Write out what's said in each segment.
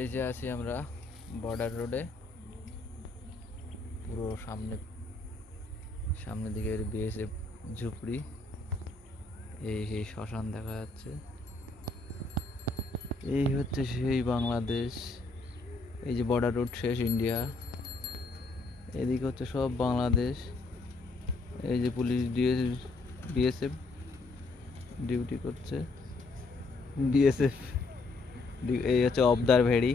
এই যে আছি আমরা বর্ডার রোডে, পুরো সামনের দিকে বিএসএফ ঝুপড়ি, এই সেই শ্মশান দেখা যাচ্ছে। এই হচ্ছে সেই বাংলাদেশ। এই যে বর্ডার রোড শেষ ইন্ডিয়া, এদিকে হচ্ছে সব বাংলাদেশ। এই যে পুলিশ বিএসএফ ডিউটি করছে, বিএসএফ। এই হচ্ছে অবদার ভেড়ি।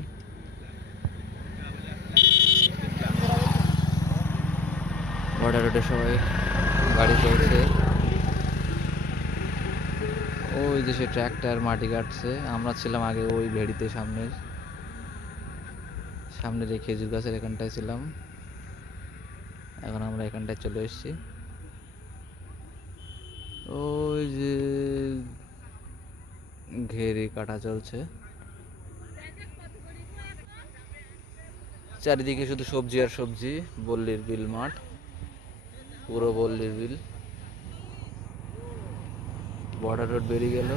বর্ডার রোডে সবাই গাড়ি চলছে। ওই যে সে ট্র্যাক্টর মাটি কাটছে, আমরা ছিলাম আগে ওই ভেড়িতে সামনের এই খেজুর গাছের এখানটায় ছিলাম। এখন আমরা এখানটায় চলে এসেছি। ওই যে ঘেরে কাটা চলছে, চারিদিকে শুধু সবজি আর সবজি। বল্লির বিল মাঠ, পুরো বল্লির বিল। বর্ডার রোড বেরিয়ে গেল,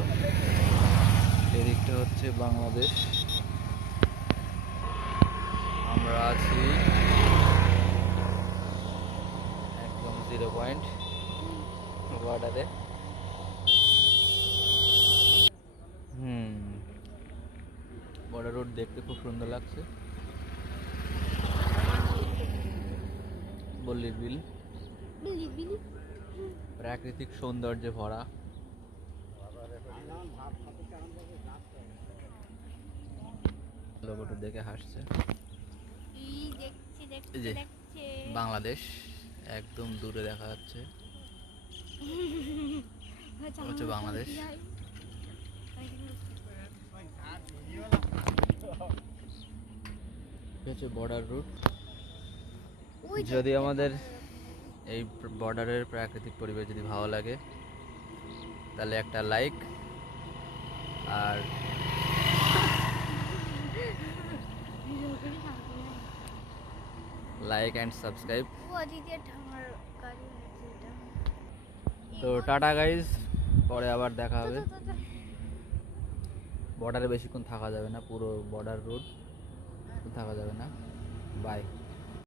এদিকটা হচ্ছে বাংলাদেশ। আমরা আছি একদম 0 পয়েন্ট বর্ডারে। বর্ডার রোড দেখতে খুব সুন্দর লাগছে। বল্লির বিল প্রাকৃতিক সৌন্দর্যে ভরা। লোগোটা দেখে হাসছে। এই যে বাংলাদেশ একদম দূরে দেখা যাচ্ছে, হচ্ছে বাংলাদেশ। হচ্ছে বর্ডার রুট। যদি আমাদের এই বর্ডারের প্রাকৃতিক পরিবেশ যদি ভালো লাগে, তাহলে একটা লাইক আর লাইক অ্যান্ড সাবস্ক্রাইব। তো টাটা গাইজ, পরে আবার দেখা হবে। বর্ডারে বেশিক্ষণ থাকা যাবে না, পুরো বর্ডার রোড থাকা যাবে না। বাই।